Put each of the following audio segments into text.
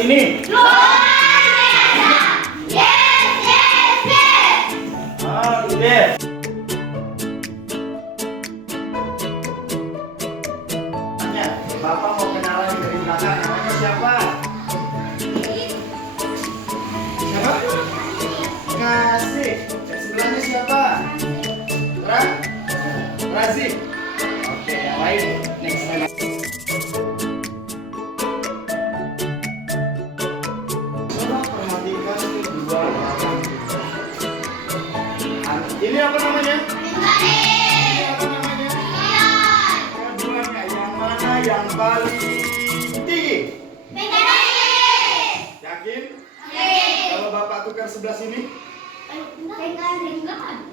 hari ini? Luar biasa. Yes, yes, yes. Oke. Bapak mau kenalan dari belakang. Namanya siapa? Siapa? Kasih. Sebelahnya siapa? Razik. Oke, yang lain. Next. Coba perhatikan dua orang. Ini apa namanya? Ini apa namanya? Keduanya yang mana yang paling tinggi? Yakin? Kalau Bapak tukar sebelah sini?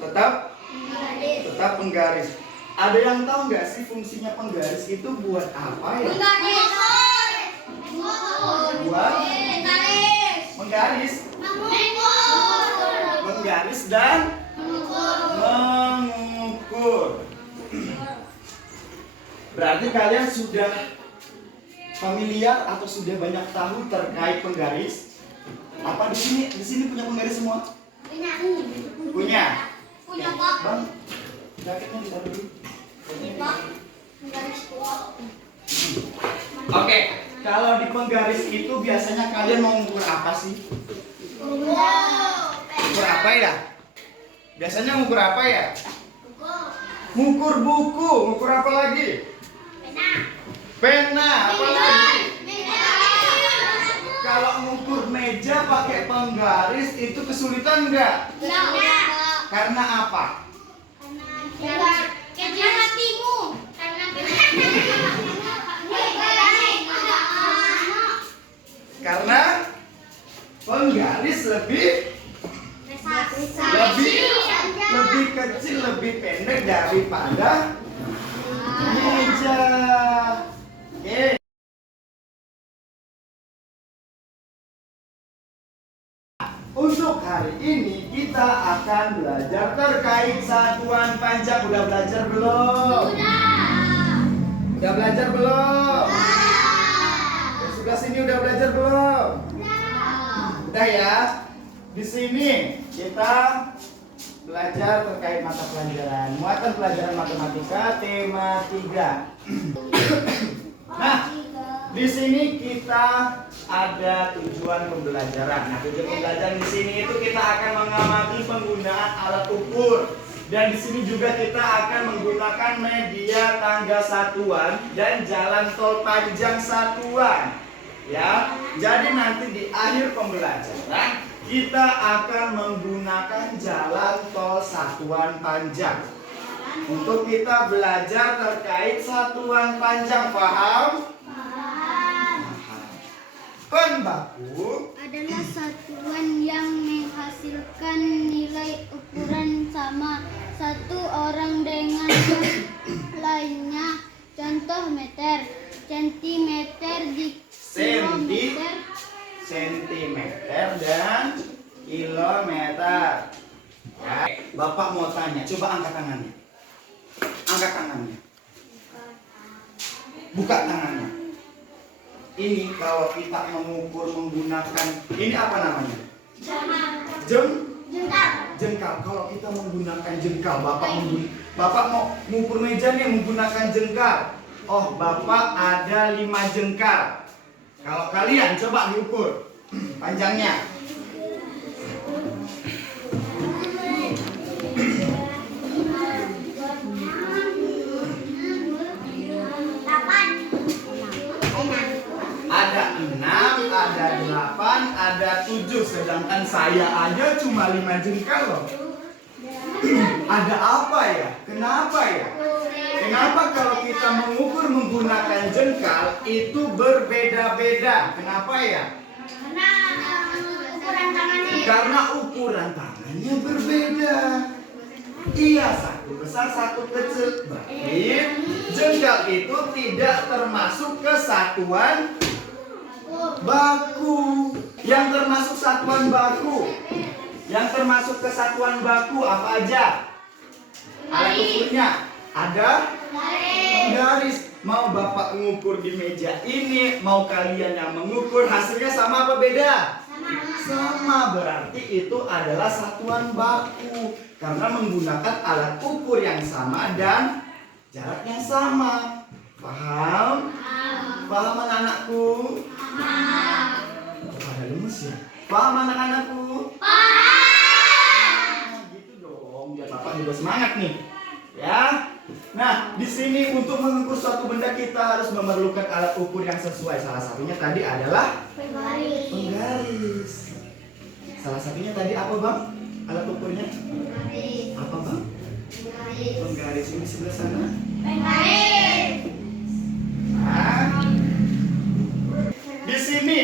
Tetap penggaris. Ada yang tahu nggak sih fungsinya penggaris itu buat apa ya? Buat menggaris, dan mengukur. Berarti kalian sudah familiar atau sudah banyak tahu terkait penggaris? Apa di sini punya penggaris semua? Punya. Pak. Bang, jaketnya ditaruh dulu. Oke, kalau di penggaris itu biasanya kalian mau mengukur apa sih? Mengukur apa ya? Biasanya mengukur apa ya? Mengukur buku. Mengukur apa lagi? Pena. Apa lagi? Kalau mengukur meja pakai penggaris itu kesulitan enggak? Karena apa? Karena hatimu. Karena penggaris lebih kecil, lebih pendek daripada meja. Oke. Untuk hari ini kita akan belajar terkait satuan panjang. Udah belajar belum? Udah belajar belum? Yang sebelah sini udah belajar belum? Udah ya. Di sini kita belajar terkait mata pelajaran. Muatan pelajaran matematika tema 3. Nah, di sini kita ada tujuan pembelajaran. Nah, tujuan pembelajaran di sini itu kita akan mengamati penggunaan alat ukur. Dan di sini juga kita akan menggunakan media tangga satuan dan jalan tol panjang satuan. Ya, jadi nanti di akhir pembelajaran kita akan menggunakan jalan tol satuan panjang. Untuk kita belajar terkait satuan panjang, paham? Baku adalah satuan yang menghasilkan nilai ukuran sama satu orang dengan yang lainnya. Contoh meter, sentimeter, di sentimeter dan kilometer. Ya. Bapak mau tanya, coba angkat tangannya. Angkat tangannya. Buka tangannya. Ini kalau kita mengukur menggunakan ini apa namanya? Jengkal. Kalau kita menggunakan jengkal, Bapak mau mengukur meja nih menggunakan jengkal. Oh, Bapak ada 5 jengkal. Kalau kalian coba diukur panjangnya. Ada 6, ada 8, ada 7. Sedangkan saya aja cuma 5 jengkal loh. Ada apa ya? Kenapa ya? Kenapa kalau kita mengukur menggunakan jengkal itu berbeda-beda? Kenapa ya? Karena ukuran tangannya berbeda. Iya, satu besar, satu kecil. Berarti jengkal itu tidak termasuk kesatuan baku. Yang termasuk satuan baku, yang termasuk kesatuan baku apa aja? Alat ukurnya ada garis. Mau Bapak mengukur di meja ini, mau kalian yang mengukur, hasilnya sama apa beda? Sama, berarti itu adalah satuan baku. Karena menggunakan alat ukur yang sama dan jarak yang sama. Paham? Paham anak-anakku? Pada lemes ya? Paham anak-anakku? Gitu dong, biar Bapak juga semangat nih. Ya. Nah, di sini untuk mengukur suatu benda kita harus memerlukan alat ukur yang sesuai. Salah satunya tadi adalah penggaris. Salah satunya tadi apa, Bang? Alat ukurnya? Apa, Bang? Penggaris. Ini sebelah sana. Nah, di sini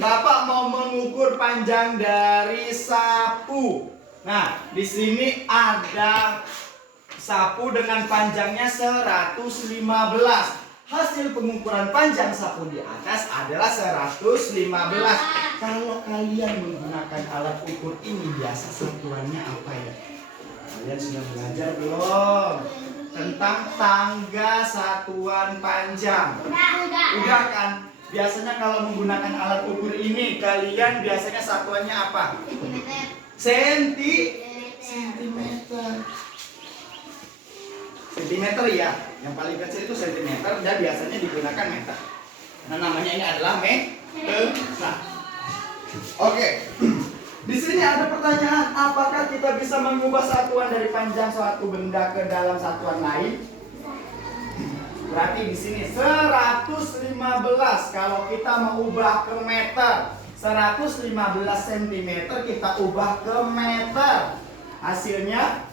Bapak mau mengukur panjang dari sapu. Nah, di sini ada sapu dengan panjangnya 115. Hasil pengukuran panjang sapu di atas adalah 115. Kalau kalian menggunakan alat ukur ini, biasa satuannya apa ya? Kalian sudah belajar belum? Tentang tangga satuan panjang. Udah kan? Biasanya kalau menggunakan alat ukur ini, kalian biasanya satuannya apa? Sentimeter. Sentimeter ya, yang paling kecil itu sentimeter dan biasanya digunakan meter. Nah, namanya ini adalah meter. Nah, oke. Di sini ada pertanyaan, apakah kita bisa mengubah satuan dari panjang suatu benda ke dalam satuan lain? Berarti di sini 115 kalau kita mau ubah ke meter. 115 cm kita ubah ke meter. Hasilnya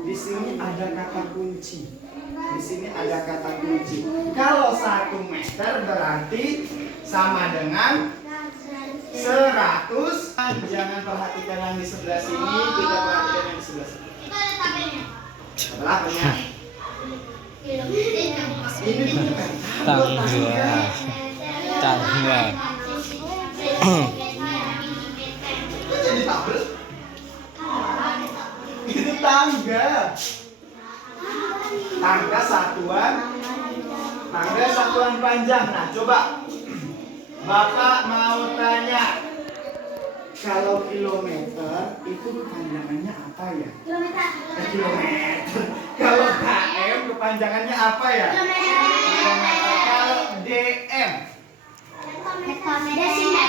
di sini ada kata kunci. Di sini ada kata kunci. Kalau 1 meter berarti sama dengan 100. Jangan perhatikan yang di sebelah sini, kita perhatikan yang di sebelah sini. Sebelah apanya? Ini bukan tangga. Kok jadi tabel? Itu tangga. Tangga satuan panjang. Nah, coba Bapak mau tanya, kalau kilometer itu kepanjangannya apa ya? Kilometer. Kalau km kepanjangannya apa ya? Kilometer. Kalau dm?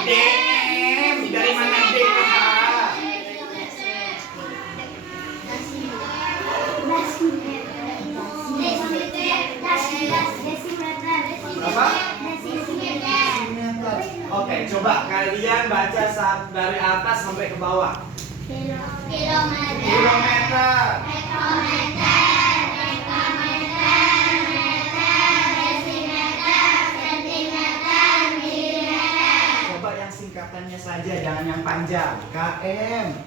DM. Dari mana D ke H? Berapa? Desimeter. Oke, coba kalian baca dari atas sampai ke bawah. Kilometer. Coba yang singkatannya saja, jangan yang panjang. KM.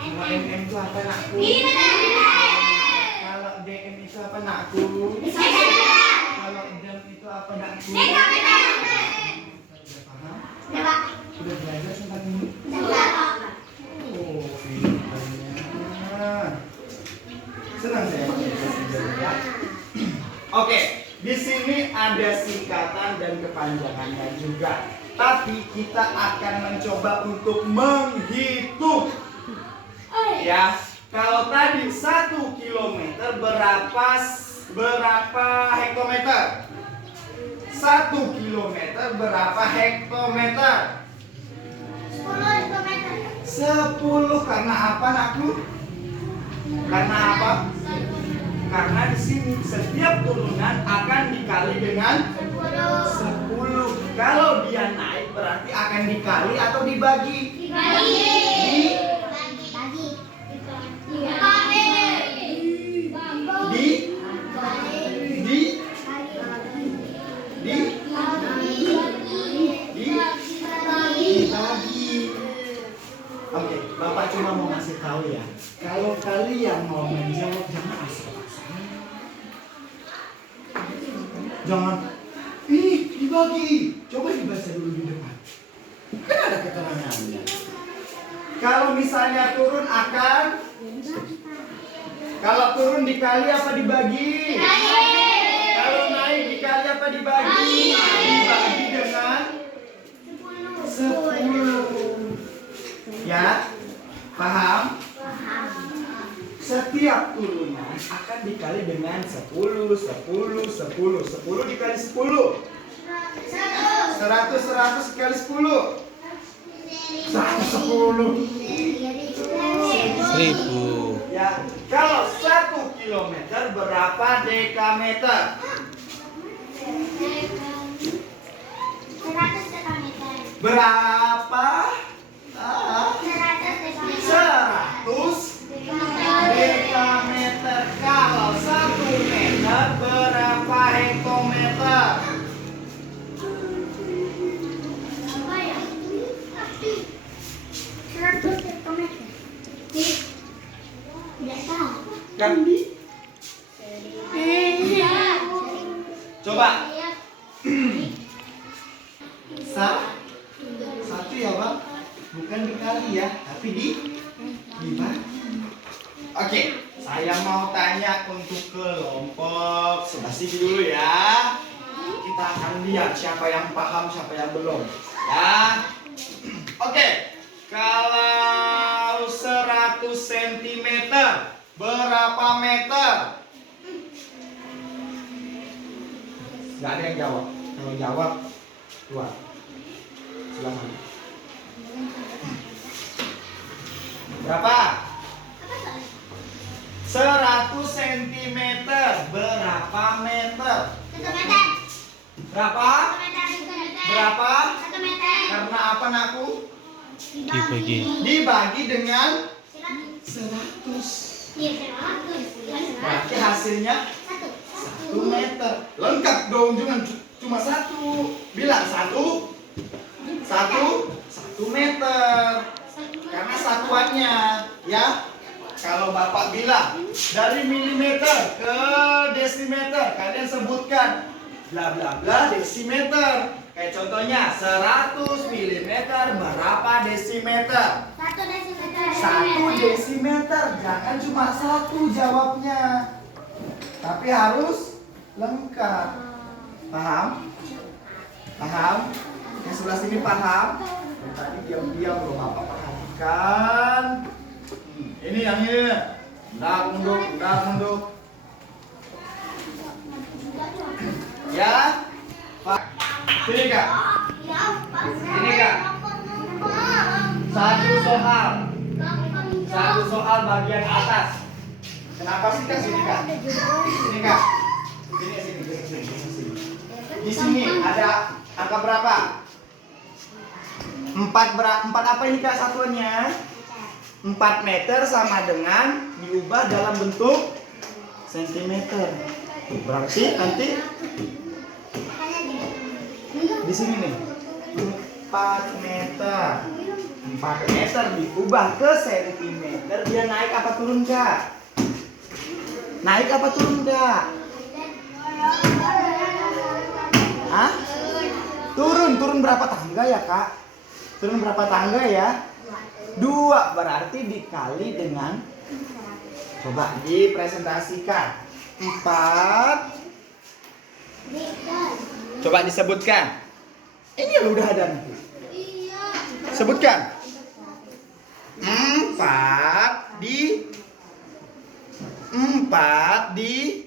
Kalau MM itu apa nakku? Kalau DM itu apa nakku? Kalau dem itu apa nakku? Sudah paham? Sudah belajar tentang ini? Oh, pintarnya. Senang saya ya. Oke, di sini ada singkatan dan kepanjangannya juga. Tapi kita akan mencoba untuk menghitung. Ya, kalau tadi 1 kilometer berapa hektometer? 1 kilometer berapa hektometer? 10. Karena apa, nakku? Karena apa? Karena di sini setiap turunan akan dikali dengan 10. Kalau dia naik berarti akan dikali atau dibagi? Dibagi. Oke, Bapak cuma mau ngasih tahu ya. Kalau kalian mau menjawab jangan asal-asalan. Jangan dibagi. Coba dibaca dulu di depan. Kan ada keterangannya. Kalau misalnya turun akan, kalau turun dikali apa dibagi? Kalau naik dikali apa dibagi? Dibagi dengan 10. Ya, paham? Setiap turunan akan dikali dengan 10 dikali 10. 100 dikali 10. 110. 1000. Ya, kalau 1 kilometer berapa dekameter? 100 dekameter. Berapa? 100 100 dekameter. Kalau 1 meter berapa hektometer? Apa ya? 100 dekameter. Tidak tahu. Ganti. Coba. Satu ya bang, bukan dikali ya, tapi dibagi. Oke, saya mau tanya untuk kelompok sebelah sini dulu ya. Kita akan lihat siapa yang paham, siapa yang belum. Ya. Oke, kalau 100 cm berapa meter? Gak ada yang jawab. Kalau jawab, keluar. Silakan. Berapa? 100 cm berapa meter? 1 meter. Berapa? 1 meter. Berapa? 1 meter. Karena apa nakku? Dibagi. Dibagi dengan 100. 100. Iya, 100. Berarti hasilnya 1 meter. Lengkap dong, jangan cuma 1. Bilang 1 meter. Karena satuannya ya. Kalau Bapak bilang dari milimeter ke desimeter, kalian sebutkan bla bla bla desimeter. Kayak contohnya 100 milimeter berapa desimeter? 1 desimeter. 1 desimeter. Jangan cuma 1 jawabnya. Tapi harus lengkap. Paham? Paham? Yang sebelah sini paham? Yang tadi diam-diam belum apa perhatikan. Ini yang ini. Ndak munduk. Ya? Pak. Sini Kak. Ini Kak. Satu soal bagian atas. Kenapa sih Kak sini Kak? Sini Kak. Sini. Di sini ada angka berapa? 4 apa ini Kak satuannya? 4 meter sama dengan diubah dalam bentuk sentimeter. Berarti nanti di sini nih 4 meter. 4 meter diubah ke sentimeter, dia naik apa turun Kak? Naik apa turun Kak? Hah? Turun berapa tangga ya Kak? Turun berapa tangga ya? 2, berarti dikali dengan, coba dipresentasikan. 4. Coba disebutkan. Ini yang udah ada nih. Sebutkan. 4 di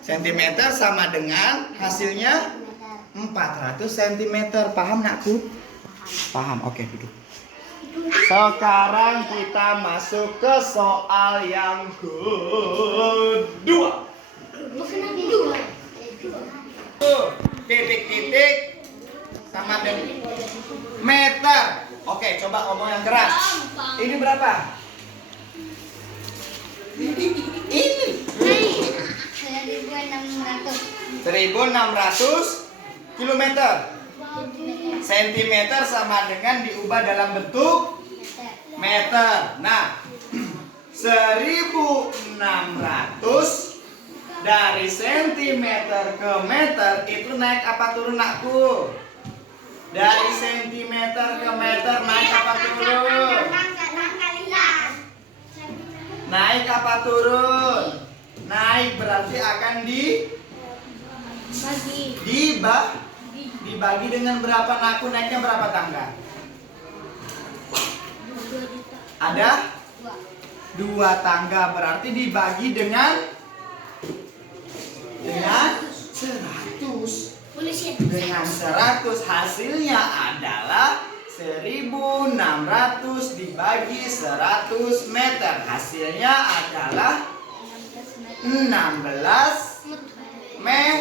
sentimeter sama dengan hasilnya 400 cm. Paham nakku? Paham. Oke, duduk. Sekarang kita masuk ke soal yang kedua. Titik-titik sama dengan meter. Oke, coba ngomong yang keras. Ini berapa? Ini 1600 kilometer. Sentimeter sama dengan diubah dalam bentuk meter. Nah, 1600 dari sentimeter ke meter itu naik apa turun nakku? Dari sentimeter ke meter naik apa turun? Naik apa turun? Naik berarti akan dibagi dengan berapa? Aku naiknya berapa tangga? Ada 2 tangga, berarti dibagi dengan 100. Dengan 100 hasilnya adalah 1600 dibagi 100 meter. Hasilnya adalah 16 meter.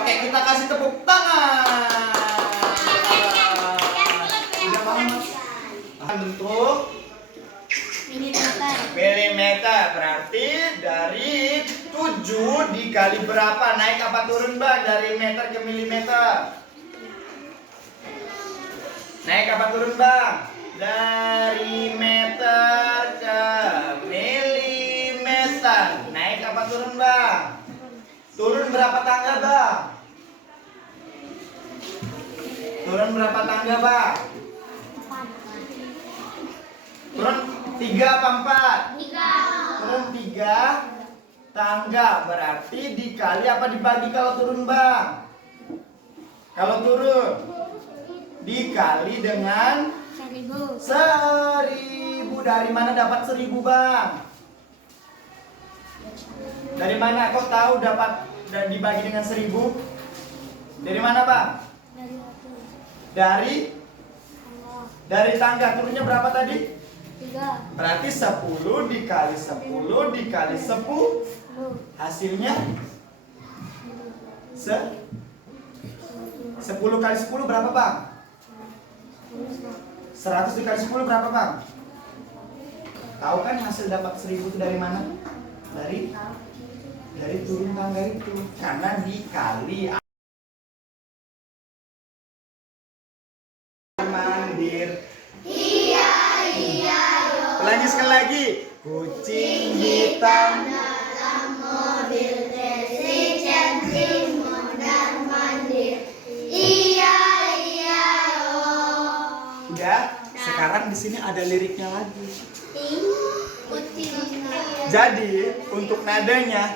Oke, kita kasih tepuk tangan. Udah banget. Bentuk milimeter, berarti dari 7 dikali berapa? Naik apa turun, Bang? Dari meter ke milimeter. Naik apa turun, Bang? Dari meter ke milimeter. Naik apa turun, Bang? Turun berapa tangga, Bang? Turun berapa tangga, Bang? Turun 3 apa 4? 3. Turun 3 tangga, berarti dikali apa dibagi kalau turun, Bang? Kalau turun dikali dengan 1000. Dari mana dapat 1000, Bang? Dari mana kok tahu dapat dan dibagi dengan 1000? Dari mana, Bang? Dari tangga. Turunnya berapa tadi? 3. Berarti 10 dikali 10 dikali 10. Hasilnya 10 kali 10 berapa, Bang? 100 dikali 10 berapa, Bang? Tahu kan hasil dapat 1000 itu dari mana? Dari turun tangga itu. Karena dikali mandir. Ulangi sekali lagi. Kucing hitam dalam mobil Desi centil mondar mandir. Iya oh. Udah. Sekarang di sini ada liriknya lagi. Jadi untuk nadanya,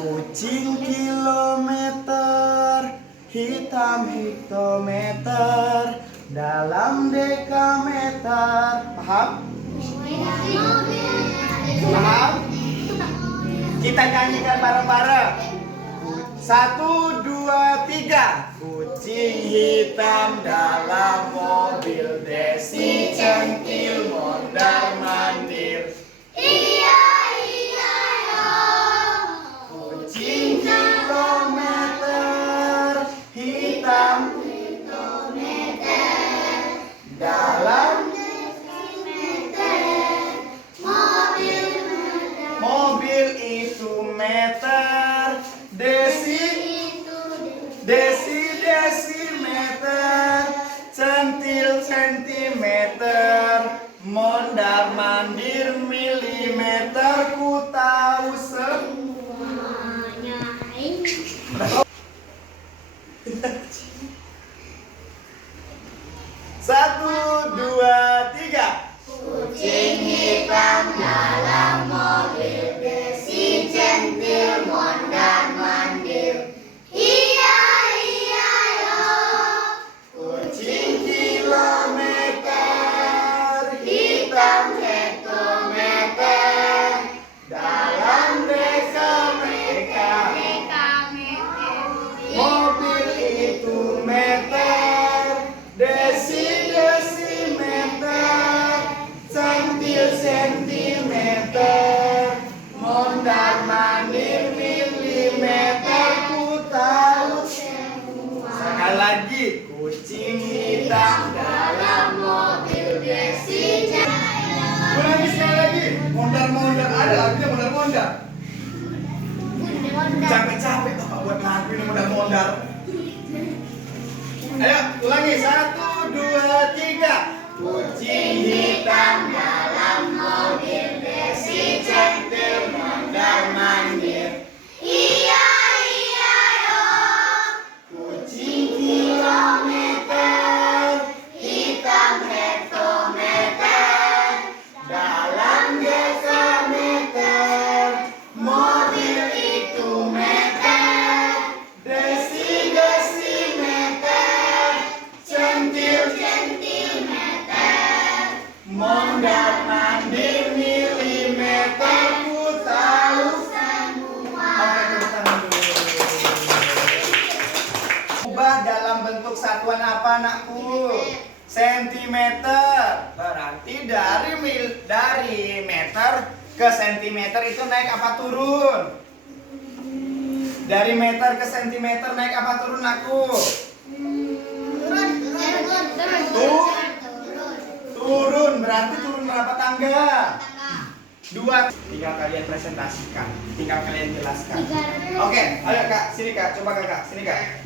kucing kilometer, hitam hektometer, dalam dekameter. Paham? Paham? Kita nyanyikan bareng-bareng. 1, 2, 3. Kucing hitam dalam mobil Desi centil mondar mandir. Iya yo. Kucing kilometer, hitam dalam mobil itu meter, desimeter, centil sentimeter, mondar mandir milimeter. Ku tahu semuanya. 1, 2, 3. Kucing hitam dalam mobil Desi centil mondar mandir. Iya yo. Kucing kilometer, hitam hektometer, dalam dekameter. Mobil itu meter, desimeter, centil sentimeter, mondar mandir milimeter. Ku tahu semua. Sekali lagi. Kucing hitam dalam mobil Desi. Ulangi sekali lagi. Mondar-mondar. Ada lagunya mondar-mondar. Capek-capek Bapak buat lagu ini mondar-mondar. Ayo ulangi. 1, 2, 3. Kucing hitam dalam mobil Desi centil mondar mandir. Iya yo. Kucing kilometer, hitam hektometer. diubah dalam bentuk satuan apa anakku? Sentimeter. Berarti dari meter ke sentimeter itu naik apa turun? Dari meter ke sentimeter naik apa turun aku? Turun. Berarti turun berapa tangga? 2. Tinggal kalian presentasikan, tinggal kalian jelaskan. Oke, ayo Kak, sini Kak, coba Kakak, sini Kak.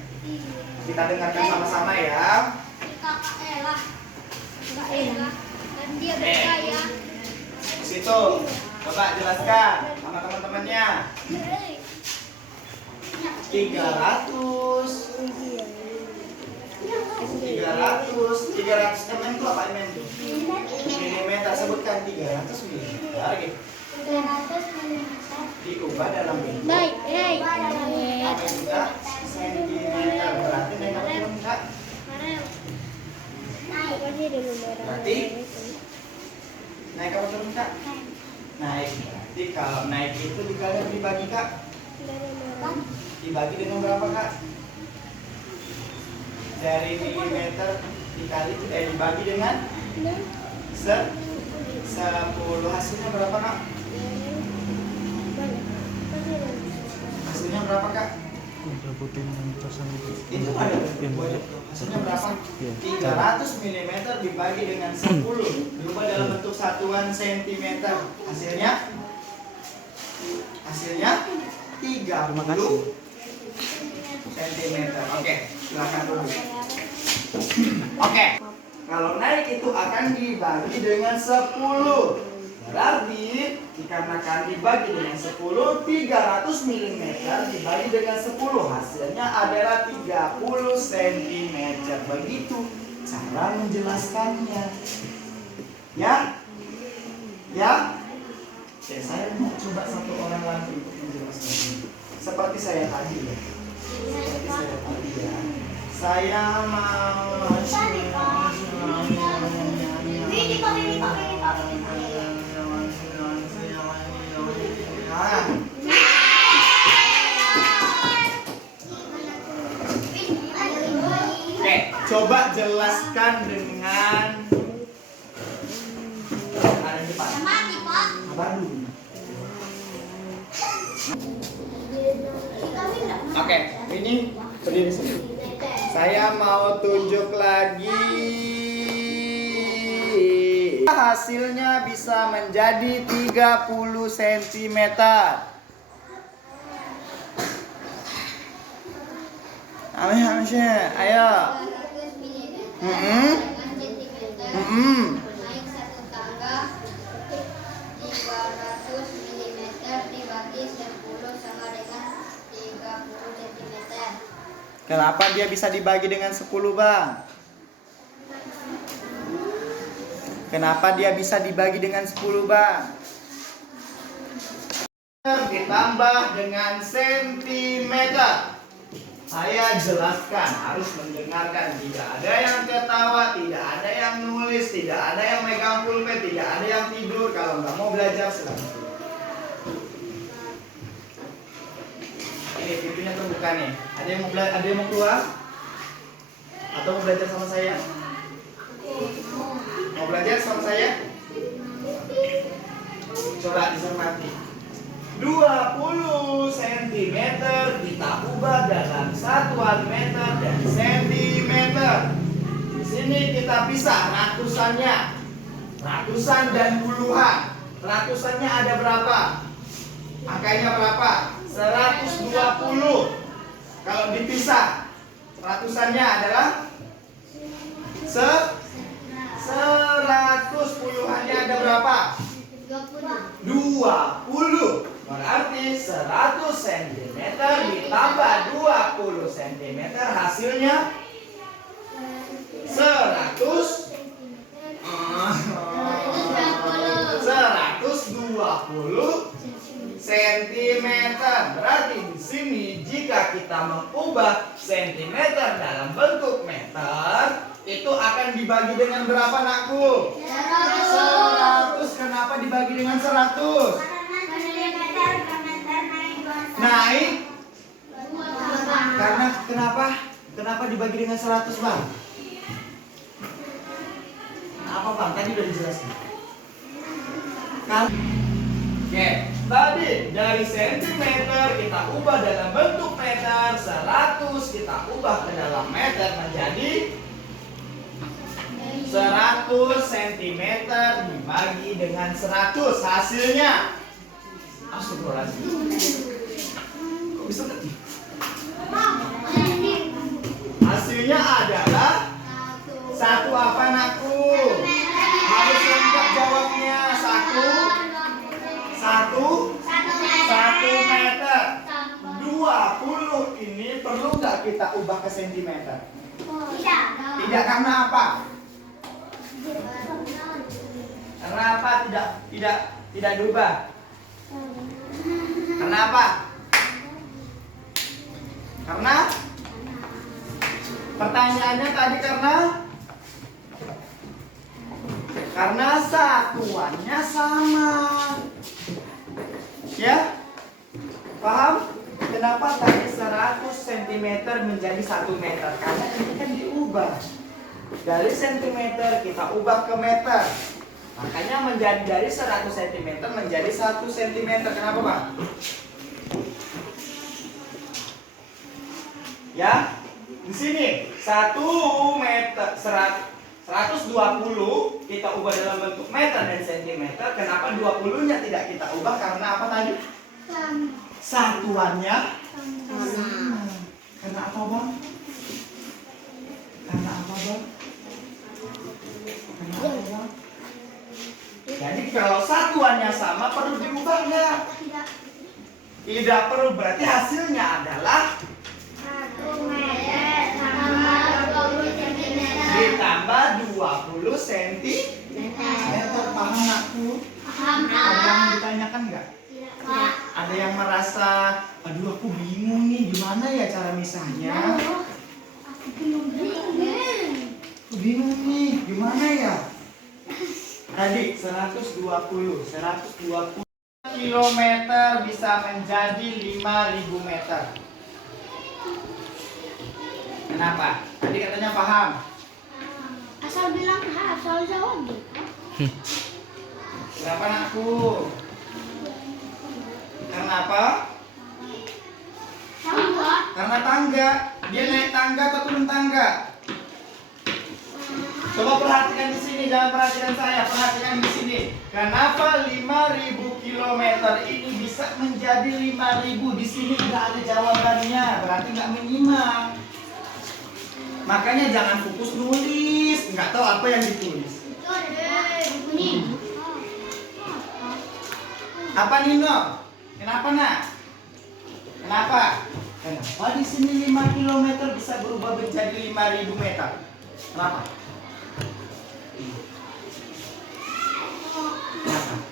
Kita dengarkan sama-sama ya. Kakak Ella. Dan dia bergaya. Situ, coba jelaskan sama teman-temannya. 300 mm itu apa mm? Milimeter, sebutkan 300 milimeter lagi. 300 mm. Diubah dalam bentuk Baik. apa juga? Sentimeter. Berarti naik apa turun Kak? Berarti naik apa turun Kak? Naik. Berarti kalau naik itu dibagi Kak? Dibagi dengan berapa Kak? Dari milimeter dibagi dengan 10. Hasilnya berapa Kak? Hasilnya berapa Kak? Itu ada hasilnya berapa? 300 mm dibagi dengan 10 diubah dalam bentuk satuan sentimeter. Hasilnya 30 cm. Oke, silakan dulu. Oke. Kalau naik itu akan dibagi dengan 10. Berarti dikarenakan dibagi dengan 10, 300 mm dibagi dengan 10 hasilnya adalah 30 cm. Begitu cara menjelaskannya. Ya? Oke, saya mau coba satu orang lagi untuk menjelaskan. Seperti saya tadi ya. Saya mau Oke, coba jelaskan dengan Oke, ini berdiri sini. Saya mau tunjuk lagi. Hasilnya bisa menjadi 30 cm. Ayo. Naik satu tangga 300 mm dibagi 10 sama dengan 30 cm. Kenapa dia bisa dibagi dengan 10, Bang? Kenapa dia bisa dibagi dengan 10, Bang? Ditambah dengan sentimeter. Saya jelaskan, harus mendengarkan. Tidak ada yang ketawa, tidak ada yang nulis, tidak ada yang megang pulpen, tidak ada yang tidur. Kalau nggak mau belajar, silakan. Ini pintunya terbuka nih. Ada yang mau keluar? Atau mau belajar sama saya? Mau belajar sama saya? Coba dicermati. 20 cm kita ubah dalam satuan meter dan sentimeter. Di sini kita pisah ratusannya. Ratusan dan puluhan. Ratusannya ada berapa? Angkanya berapa? 120. Kalau dipisah, ratusannya adalah 100. Puluhannya ada berapa? 20. Berarti 100 cm ditambah 20 cm hasilnya 120 cm. Berarti di sini jika kita mengubah centimeter dalam bentuk meter, itu akan dibagi dengan berapa, Nakku? 100. Kenapa dibagi dengan 100? Naik. Karena kenapa? Kenapa dibagi dengan 100 Bang? Apa Bang? Tadi udah dijelaskan. Oke, tadi dari sentimeter kita ubah dalam bentuk meter, 100 kita ubah ke dalam meter menjadi 100 cm dibagi dengan 100. Hasilnya astagfirullahaladzim. Kok bisa tadi? Hasilnya adalah satu apa anakku? Harus lengkap jawabnya. Satu meter. 20 ini perlu nggak kita ubah ke sentimeter? Tidak, karena apa? Karena apa tidak diubah? Karena apa? Karena pertanyaannya tadi karena satuannya sama. Ya? Paham? Kenapa tadi 100 cm menjadi 1 meter? Karena ini kan diubah. Dari sentimeter kita ubah ke meter. Makanya menjadi dari 100 cm menjadi 1 cm. Kenapa, Bang? Ya, di sini 1 meter 120 kita ubah dalam bentuk meter dan sentimeter. Kenapa 20-nya tidak kita ubah? Karena apa tadi? Satuannya sama. Karena apa, Bang? Karena apa, Bang? Karena apa, Bang? Jadi kalau satuannya sama perlu diubah nggak? Tidak perlu, berarti hasilnya adalah 1 meter tambah 20 cm. ditambah 20 cm. Paham aku? Paham, Ada yang ditanyakan nggak? Pak. Ada yang merasa, aduh aku bingung nih, gimana ya cara misahnya? Aku bingung. Aku bingung nih, gimana ya? Tadi 120 kilometer bisa menjadi 5.000 meter. Kenapa? Tadi katanya paham. Asal bilang asal jawab. Kenapa anakku? Karena apa? Tangga. Karena tangga. Dia naik tangga atau turun tangga? Coba perhatikan di sini, jangan perhatikan saya, perhatikan di sini. Kenapa 5.000 kilometer ini bisa menjadi 5.000? Di sini tidak ada jawabannya, berarti nggak menyimak. Makanya jangan fokus nulis, nggak tahu apa yang ditulis. Itu ada buku nih. Apa Nino? Kenapa nak? Kenapa? Kenapa di sini 5 km bisa berubah menjadi 5.000 meter? Kenapa?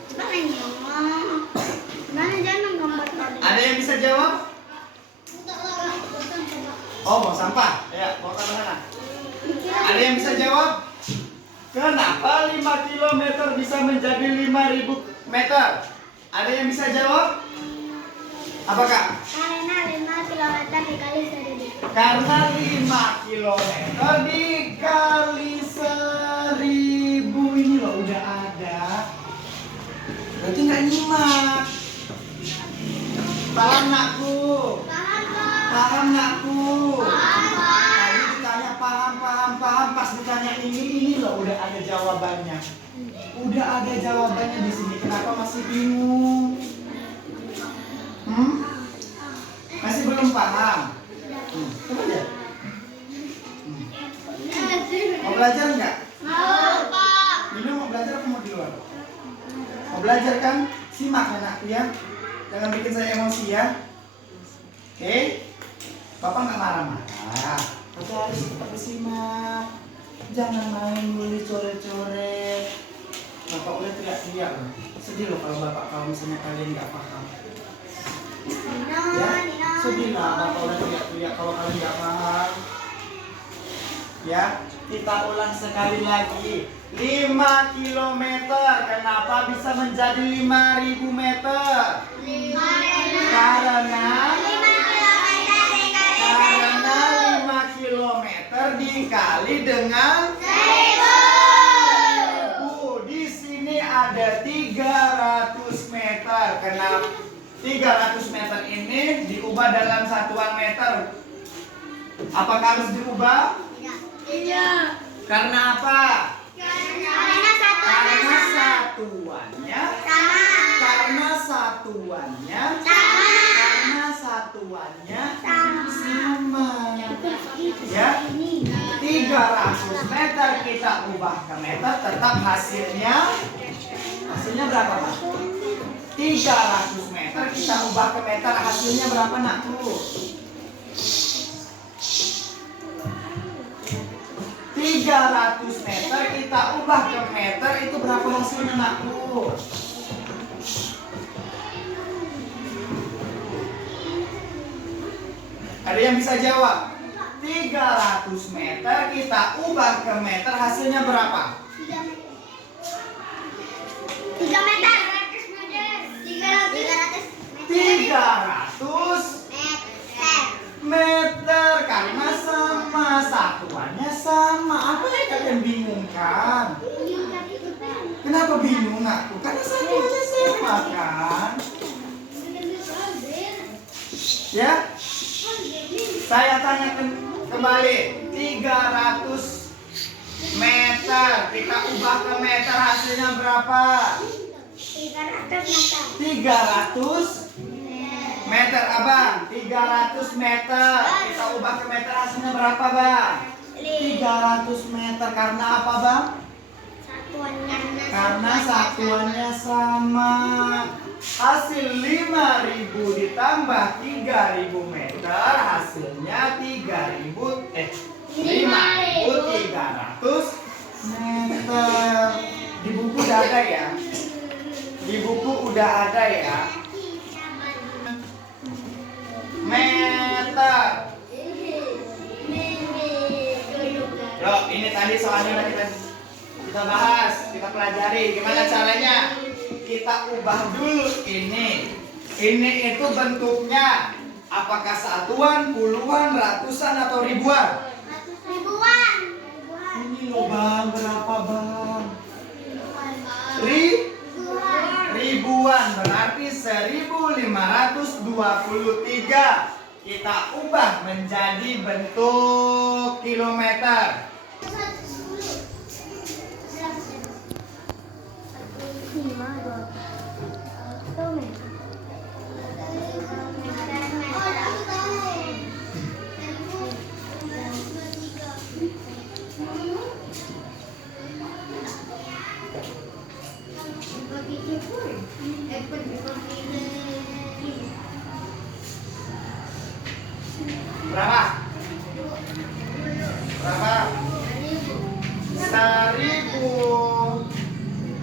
Kenapa? Mana ini? Mana jangan gambar tadi. Ada yang bisa jawab? Oh, mau sampah? Ya, bawa ke sana. Ada yang bisa jawab? Kenapa 5 km bisa menjadi 5.000 meter? Ada yang bisa jawab? Apakah? Karena 5 km dikali 1.000. Karena 5 km dikali 1.000 ini loh udah ada. Berarti nggak nyimak. Paham nakku? Paham nakku? Tadi ditanya paham. Pas ditanya ini loh udah ada jawabannya. Udah ada jawabannya di sini. Kenapa masih bingung? Masih belum paham? Coba deh. Mau belajar nggak? Mau, Pak. Ini mau belajar apa mau di luar? Mau belajar kan? Simak anakku ya. Jangan bikin saya emosi ya. Oke? Bapak nggak marah-marah. Tapi harus tetap disimak. Jangan main nulis coret-coret. Bapak udah teriak-teriak loh. Sedih loh kalau misalnya kalian nggak paham. Ya, sedih lah Bapak udah teriak-teriak kalau kalian nggak paham. Ya, kita ulang sekali lagi. 5 km kenapa bisa menjadi 5.000 meter? Karena 5 km meter dikali dengan 1000. Di sini ada 300 meter. Kenapa 300 meter ini diubah dalam satuan meter? Apakah harus diubah? Tidak. Karena apa? Karena Karena satuannya sama. Karena satuannya sama. Ya, 300 meter kita ubah ke meter, tetap hasilnya berapa, Pak? 300 meter kita ubah ke meter, hasilnya berapa, Nak? Tuh. 300 meter kita ubah ke meter, itu berapa hasilnya, Nak? Tuh. Ada yang bisa jawab? 300 meter kita ubah ke meter, hasilnya berapa? 3 meter. 300 meter karena sama, satuannya sama. Apa yang kalian bingungkan? Kenapa bingung, Nak? Karena satuannya sama kan? Ya? Saya tanya kembali, 300 meter kita ubah ke meter, hasilnya berapa? 300 meter, Abang. 300 meter kita ubah ke meter, hasilnya berapa, Bang? 300 meter. Karena apa, Bang? Karena satuannya sama. Hasil 5.000 ditambah 3.000 meter, hasilnya 5.300 meter. Di buku udah ada ya? Di buku udah ada ya? Meter. Loh, ini tadi soalnya udah kita bahas, kita pelajari. Gimana caranya? Kita ubah dulu ini. Ini itu bentuknya apakah satuan, puluhan, ratusan, atau ribuan? Ini loh, Bang, berapa, Bang? Ribuan, berarti 1523. Kita ubah menjadi bentuk kilometer. Berapa? 1000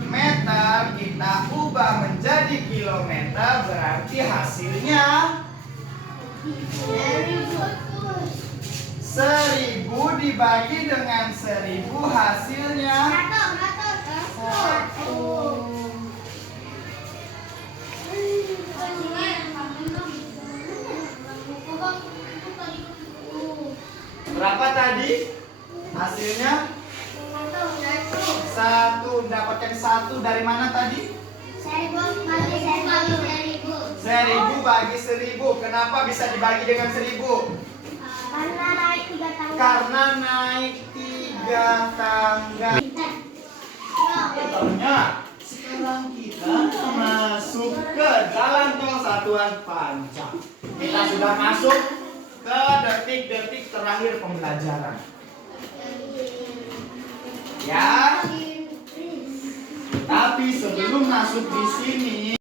meter kita ubah menjadi kilometer, berarti hasilnya 1000 dibagi dengan 1000, hasilnya 1. Berapa tadi hasilnya? 1. Mendapatkan 1 dari mana tadi? 1000 bagi 1000. Kenapa bisa dibagi dengan 1000? Karena naik 3 tangga. Contohnya, sekarang kita masuk ke jalan tol Satuan Panjang. Kita sudah masuk ke detik-detik terakhir pembelajaran. Ya. Tapi sebelum masuk di sini,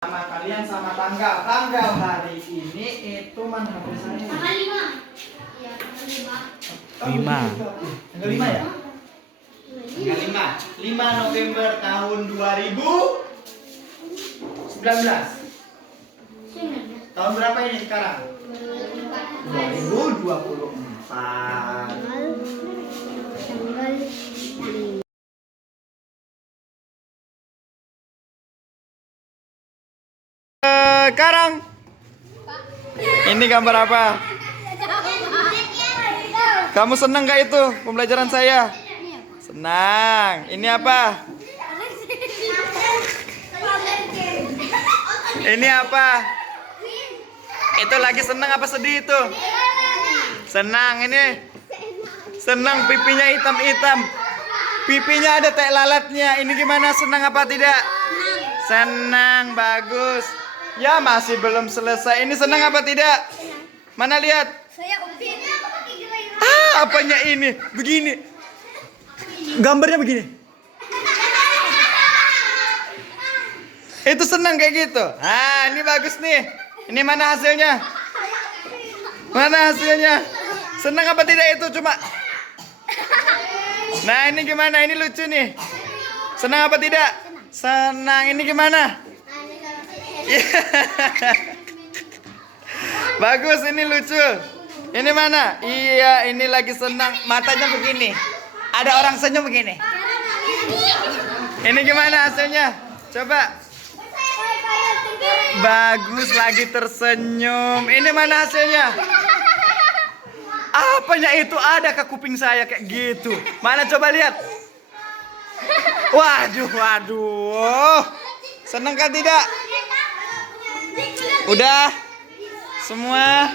sama kalian sama tanggal. Tanggal hari ini itu mana HP saya? Tanggal 5. Iya, tanggal 5. 5. Tanggal 5 ya? Tanggal 5 November tahun 2019. Tahun berapa ini sekarang? 2024. Sekarang Ini gambar apa? Kamu senang gak itu pembelajaran saya? Senang. Ini apa? Ini apa? Itu lagi senang apa sedih itu? Senang ini. Senang, pipinya hitam-hitam. Pipinya ada tai lalatnya. Ini gimana, senang apa tidak? Senang, bagus. Ya masih belum selesai. Ini senang apa tidak? Mana lihat? Saya upin. Apanya ini? Begini. Gambarnya begini. Itu senang kayak gitu. Ah, ini bagus nih. Ini mana hasilnya? Mana hasilnya? Senang apa tidak itu cuma? Nah, ini gimana? Ini lucu nih. Senang apa tidak? Senang. Ini gimana? Bagus, ini lucu. Ini mana? Iya, ini lagi senang. Matanya begini. Ada orang senyum begini. Ini gimana hasilnya? Coba. Bagus, lagi tersenyum. Ini mana hasilnya? Apanya itu ada ke kuping saya kayak gitu. Mana coba lihat. Waduh, waduh. Senang kan tidak? Udah? Semua?